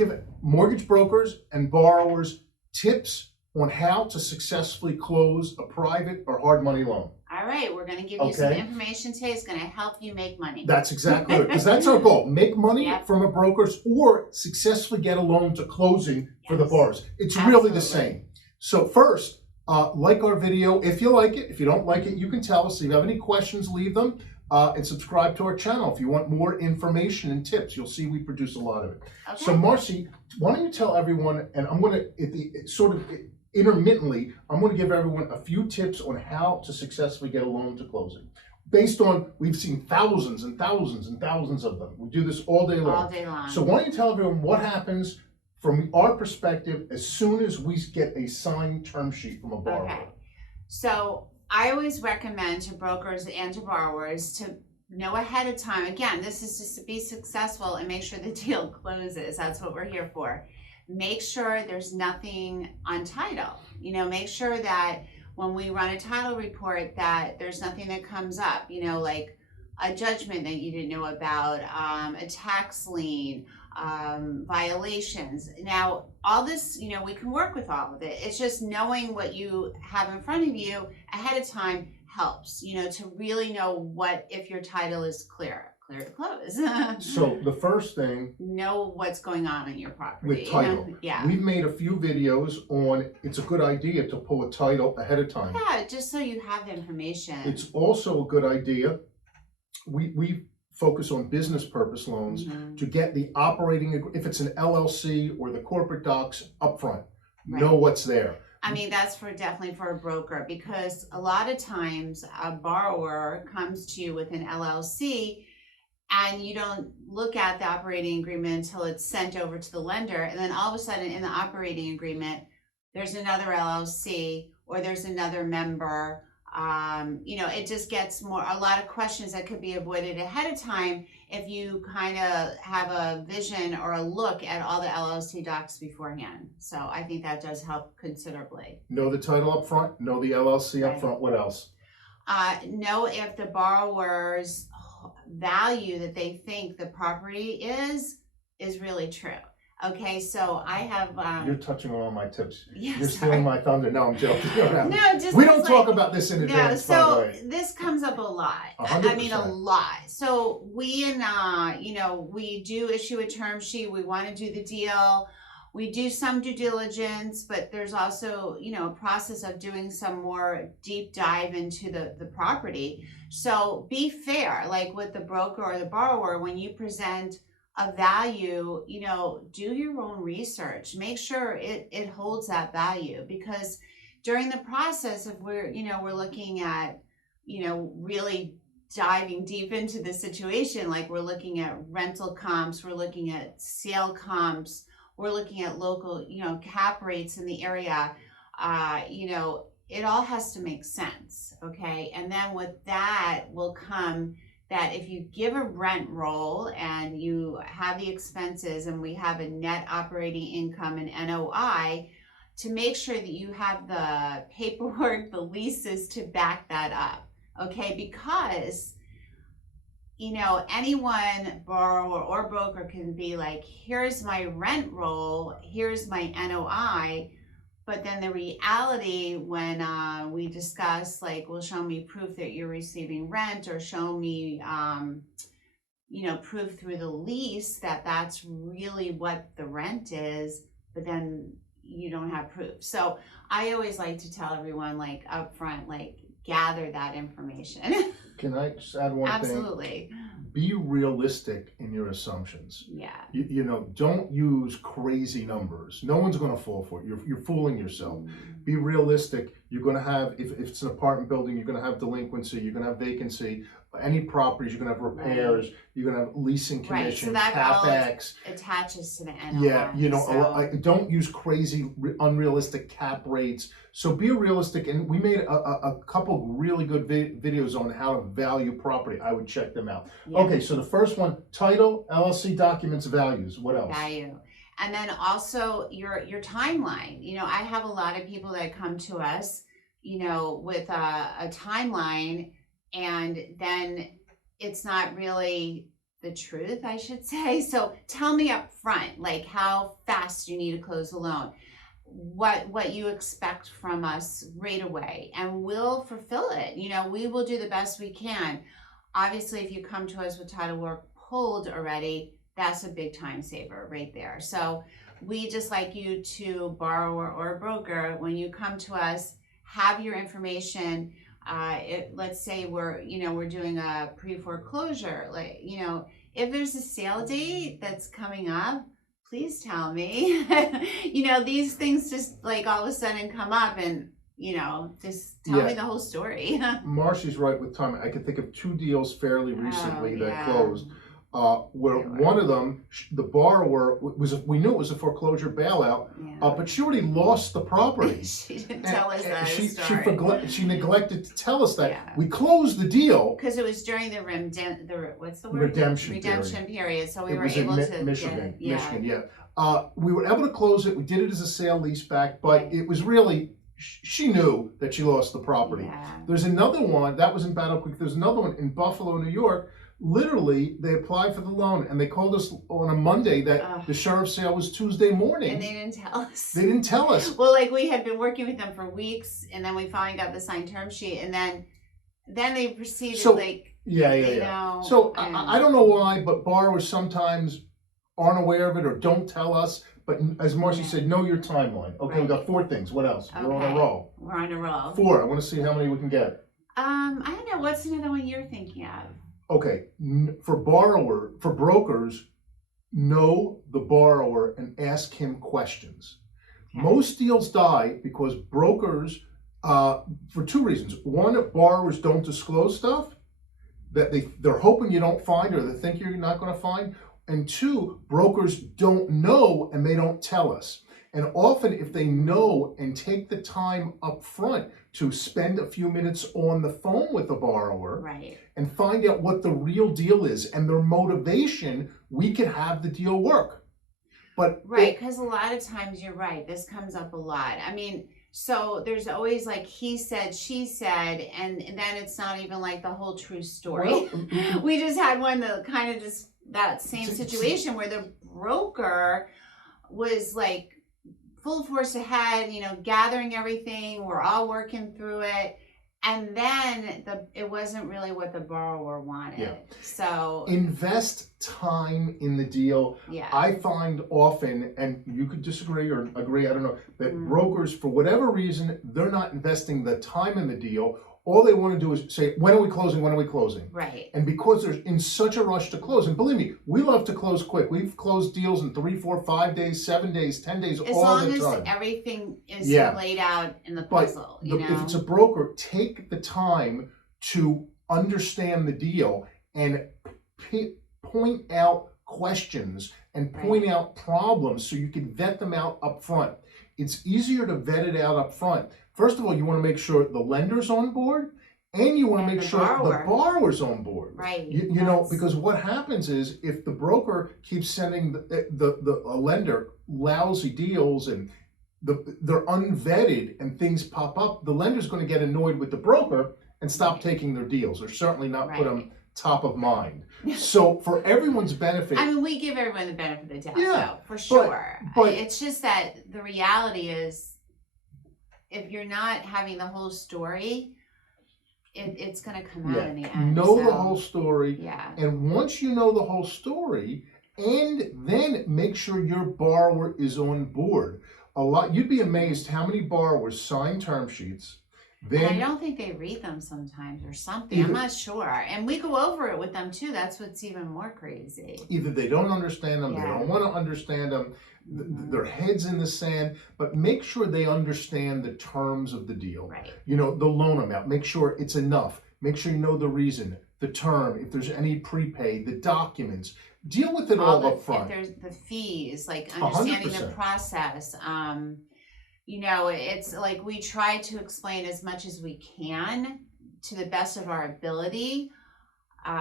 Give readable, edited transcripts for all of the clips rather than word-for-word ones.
give mortgage brokers and borrowers tips on how to successfully close a private or hard money loan. All right, we're going to give you some information today. It's going to help you make money. That's exactly it, because that's our goal. Make money from a broker's or successfully get a loan to closing for the borrowers. It's really the same. So first, like our video if you like it. If you don't like it, you can tell us. If you have any questions, leave them. And subscribe to our channel if you want more information and tips. You'll see we produce a lot of it. Okay. So Marcy, why don't you tell everyone, and I'm going to, intermittently, I'm going to give everyone a few tips on how to successfully get a loan to closing. Based on, we've seen thousands and thousands and thousands of them. We do this all day long. All day long. So why don't you tell everyone what happens from our perspective as soon as we get a signed term sheet from a borrower? Okay. So I always recommend to brokers and to borrowers to know ahead of time. Again, this is just to be successful and make sure the deal closes. That's what we're here for. Make sure there's nothing on title. You know, make sure that when we run a title report that there's nothing that comes up, you know, like a judgment that you didn't know about, a tax lien, violations. Now, all this, you know, we can work with all of it. It's just knowing what you have in front of you ahead of time helps, you know, to really know what, if your title is clear to close. So the first thing, know what's going on in your property. With title. Yeah. We've made a few videos on, it's a good idea to pull a title ahead of time. Yeah, just so you have the information. It's also a good idea. We focus on business purpose loans to get the operating, if it's an LLC or the corporate docs upfront, know what's there. I mean, that's definitely for a broker, because a lot of times a borrower comes to you with an LLC and you don't look at the operating agreement until it's sent over to the lender. And then all of a sudden in the operating agreement, there's another LLC or there's another member. You know, it just gets a lot of questions that could be avoided ahead of time if you kind of have a vision or a look at all the LLC docs beforehand. So I think that does help considerably. Know the title up front, know the LLC up front. What else? Know if the borrower's value that they think the property is really true. Okay, so I have... You're touching on all my tips. Yeah, You're stealing my thunder. No, I'm joking. No, just we don't talk about this in advance, by the way. This comes up a lot. 100%. I mean, a lot. So we, you know, we do issue a term sheet. We want to do the deal. We do some due diligence, but there's also, you know, a process of doing some more deep dive into the property. So be fair, like with the broker or the borrower, when you present a value, you know, do your own research. Make sure it holds that value, because during the process of we're looking at, you know, really diving deep into the situation, like we're looking at rental comps, we're looking at sale comps, we're looking at local, you know, cap rates in the area, you know, it all has to make sense, okay? And then with that will come that if you give a rent roll and you have the expenses and we have a net operating income and NOI, to make sure that you have the paperwork, the leases to back that up, okay? Because, you know, anyone, borrower or broker, can be like, here's my rent roll, here's my NOI, but then the reality when we discuss, like, well, show me proof that you're receiving rent, or show me, you know, proof through the lease that that's really what the rent is, but then you don't have proof. So I always like to tell everyone, like, up front, like, gather that information. Can I just add one thing? Absolutely. Be realistic in your assumptions. Yeah. You know, don't use crazy numbers. No one's going to fall for it. You're fooling yourself. Be realistic. You're going to have, if it's an apartment building, you're going to have delinquency, you're going to have vacancy. Any properties, you're going to have repairs, you're going to have leasing commission, so that CapEx. all attaches to the NOI. Yeah, you know, don't use crazy, unrealistic cap rates. So be realistic. And we made a couple really good videos on how to value property. I would check them out. Yeah. Okay, so the first one, title, LLC documents, values. What else? Value. And then also your timeline. You know, I have a lot of people that come to us, you know, with a timeline, and then it's not really the truth, I should say. So tell me up front, like how fast you need to close the loan, what you expect from us right away, and we'll fulfill it. You know, we will do the best we can. Obviously, if you come to us with title work pulled already, that's a big time saver right there. So we just like you to borrower or broker, when you come to us, have your information. Let's say we're doing a pre-foreclosure, like, if there's a sale date that's coming up, please tell me. These things just like all of a sudden come up, and just tell me the whole story. Marcy's right with time. I can think of 2 deals fairly recently that closed. Where one of them, the borrower we knew it was a foreclosure bailout, but she already lost the property. She didn't tell us that story. She neglected to tell us that. We closed the deal because it was during the redemption period. So we were able to Michigan. We were able to close it. We did it as a sale leaseback, but it was really, she knew that she lost the property. There's another one that was in Battle Creek. There's another one in Buffalo, New York. Literally, they applied for the loan and they called us on a Monday that the sheriff's sale was Tuesday morning. And they didn't tell us. They didn't tell us. Well, like we had been working with them for weeks, and then we finally got the signed term sheet, and then they proceeded So I don't know why, but borrowers sometimes aren't aware of it or don't tell us. But as Marcy said, know your timeline. Okay, we got 4 things. What else? We're on a roll. We're on a roll. 4. I want to see how many we can get. I don't know. What's another one you're thinking of? Okay, for brokers, know the borrower and ask him questions. Okay. Most deals die because brokers, for 2 reasons. One, borrowers don't disclose stuff that they're hoping you don't find or they think you're not going to find. And 2, brokers don't know and they don't tell us. And often if they know and take the time up front to spend a few minutes on the phone with the borrower and find out what the real deal is and their motivation, we can have the deal work. But because a lot of times you're right, this comes up a lot. I mean, so there's always like he said, she said, and then it's not even like the whole true story. Well, we just had one that kind of just that same situation where the broker was like full force ahead, gathering everything. We're all working through it. And then it wasn't really what the borrower wanted. So invest time in the deal. I find often, and you could disagree or agree, I don't know, that brokers, for whatever reason, they're not investing the time in the deal. All they want to do is say, when are we closing? When are we closing? Right. And because they're in such a rush to close, and believe me, we love to close quick. We've closed deals in 3, 4, 5 days, 7 days, 10 days, all the time. As long as everything is laid out in the puzzle. If it's a broker, take the time to understand the deal and point out questions and point out problems so you can vet them out up front. It's easier to vet it out up front. First of all, you want to make sure the lender's on board, and you want to make sure the borrower's on board. Right. You know, because what happens is if the broker keeps sending the lender lousy deals and they're unvetted and things pop up, the lender's going to get annoyed with the broker and stop taking their deals, or certainly not put them top of mind. So for everyone's benefit, I mean, we give everyone the benefit of the doubt, though, for sure. But it's just that the reality is, if you're not having the whole story, it's going to come out in the end. Know the whole story. And once you know the whole story, and then make sure your borrower is on board. You'd be amazed how many borrowers sign term sheets. And I don't think they read them sometimes or something. I'm not sure. And we go over it with them too. That's what's even more crazy. Either they don't understand them, they don't want to understand them, their head's in the sand, but make sure they understand the terms of the deal. Right. The loan amount, make sure it's enough. Make sure you know the reason, the term, if there's any prepay, the documents. Deal with it all up front. If there's the fees, like understanding 100%. The process. It's like we try to explain as much as we can to the best of our ability. But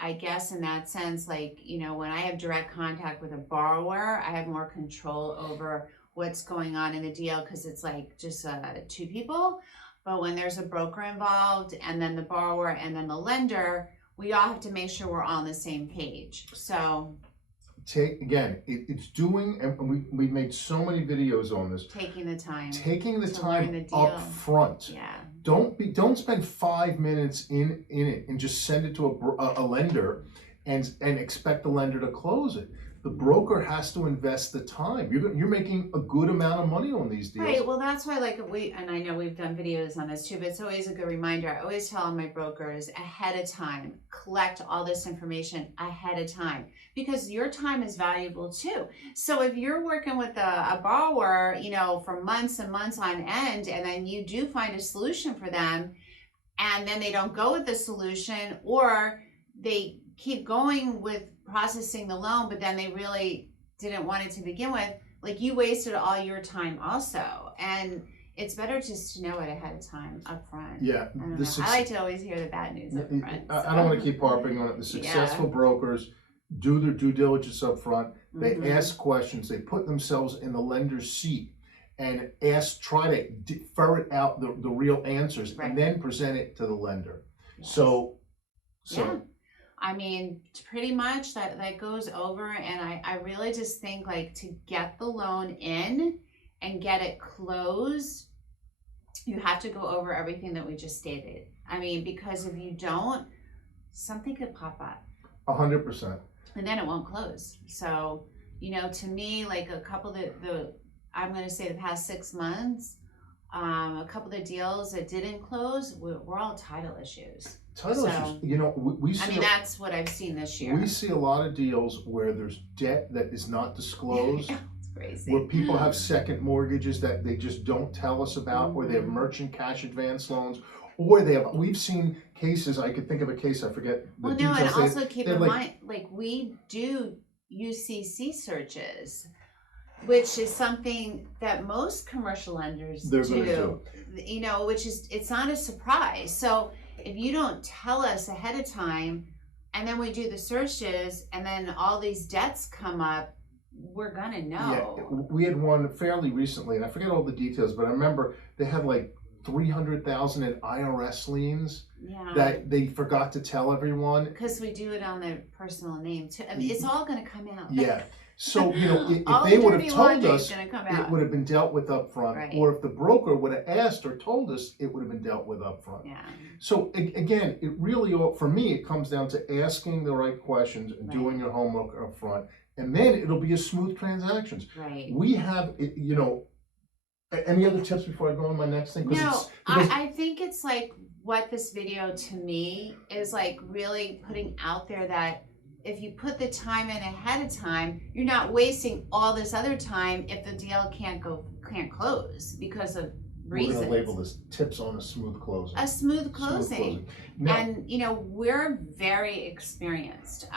I guess in that sense, like, when I have direct contact with a borrower, I have more control over what's going on in the deal because it's like just 2 people. But when there's a broker involved and then the borrower and then the lender, we all have to make sure we're all on the same page. So it's doing, and we made so many videos on this. Taking the time up front. Yeah. Don't spend 5 minutes in it and just send it to a lender and expect the lender to close it. The broker has to invest the time. You're making a good amount of money on these deals. Right. Well, that's why, like, and I know we've done videos on this too, but it's always a good reminder. I always tell my brokers ahead of time, collect all this information ahead of time, because your time is valuable too. So if you're working with a borrower, you know, for months and months on end, and then you do find a solution for them, and then they don't go with the solution, or they keep going with processing the loan, but then they really didn't want it to begin with, like, you wasted all your time also. And it's better just to know it ahead of time up front. Yeah. I like to always hear the bad news up front. I don't want to keep harping on it. The successful brokers do their due diligence up front. They ask questions. They put themselves in the lender's seat and try to ferret out the real answers, and then present it to the lender. Yes. So yeah. I mean, pretty much that goes over, and I really just think, like, to get the loan in and get it closed, you have to go over everything that we just stated. I mean, because if you don't, something could pop up. 100%. And then it won't close. So, you know, to me, like, a couple of I'm going to say the past 6 months, a couple of the deals that didn't close were all title issues. Title issues, you know, we see. I mean, that's what I've seen this year. We see a lot of deals where there's debt that is not disclosed. It's crazy. Where people have second mortgages that they just don't tell us about, or they have merchant cash advance loans, or we've seen cases, I could think of a case, I forget the details. And also keep in mind, like, we do UCC searches, which is something that most commercial lenders do. You know, which is, it's not a surprise. So if you don't tell us ahead of time, and then we do the searches, and then all these debts come up, we're gonna know. Yeah, we had one fairly recently, and I forget all the details, but I remember they had like 300,000 in IRS liens that they forgot to tell everyone. Because we do it on their personal name too. I mean, it's all gonna come out. Yeah. So, you know, if they would have told us, it would have been dealt with up front. Right. Or if the broker would have asked or told us, it would have been dealt with up front. Yeah. So, again, it really, for me, it comes down to asking the right questions and doing your homework up front. And then it'll be a smooth transactions. Right. We have, you know, any other tips before I go on my next thing? No, I think it's like what this video to me is like really putting out there, that if you put the time in ahead of time, you're not wasting all this other time if the deal can't close because of reasons. We're going to label this tips on a smooth closing. A smooth closing. Now, and, you know, we're very experienced.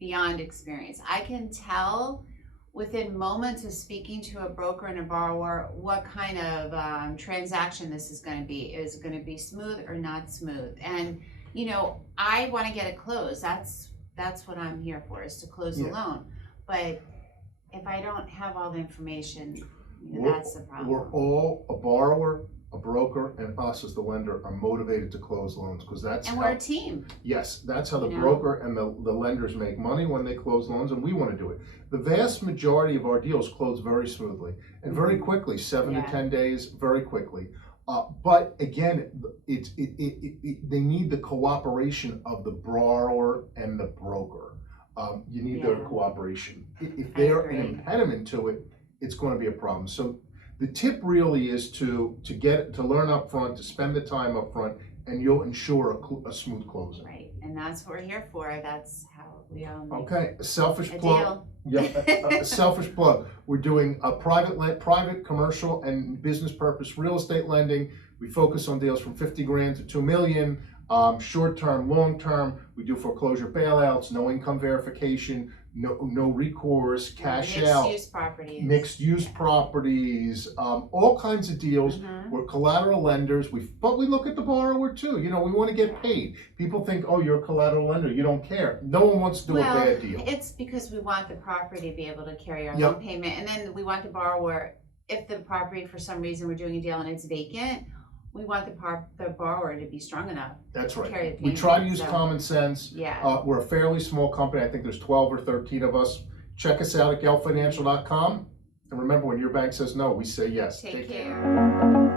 Beyond experience. I can tell within moments of speaking to a broker and a borrower what kind of transaction this is going to be. Is it going to be smooth or not smooth? And you know, I want to get it closed. That's what I'm here for, is to close the loan. But if I don't have all the information, you know, that's the problem. We're all, a borrower, a broker, and us as the lender, are motivated to close loans, because that's we're a team. Yes, that's how the broker and the lenders make money, when they close loans, and we want to do it. The vast majority of our deals close very smoothly and very quickly, 7 to 10 days, very quickly. But again, they need the cooperation of the borrower and the broker. You need their cooperation. If they're an impediment to it, it's going to be a problem. So the tip really is to learn up front, to spend the time up front, and you'll ensure a smooth closing. Right, and that's what we're here for. That's how we all make okay, selfish plug. Yeah, selfish plug. We're doing a private, commercial, and business purpose real estate lending. We focus on deals from 50 grand to 2 million. Short term, long term. We do foreclosure bailouts, no income verification, no recourse, cash out, mixed use properties, all kinds of deals. We're collateral lenders. But we look at the borrower too. You know, we want to get paid. People think, oh, you're a collateral lender, you don't care. No one wants to do a bad deal. It's because we want the property to be able to carry our loan payment, and then we want the borrower, if the property for some reason we're doing a deal and it's vacant, we want the borrower to be strong enough. That's to right. carry the We try to payment, use so, common sense. Yeah. We're a fairly small company. I think there's 12 or 13 of us. Check us out at geltfinancial.com. And remember, when your bank says no, we say yes. Take care.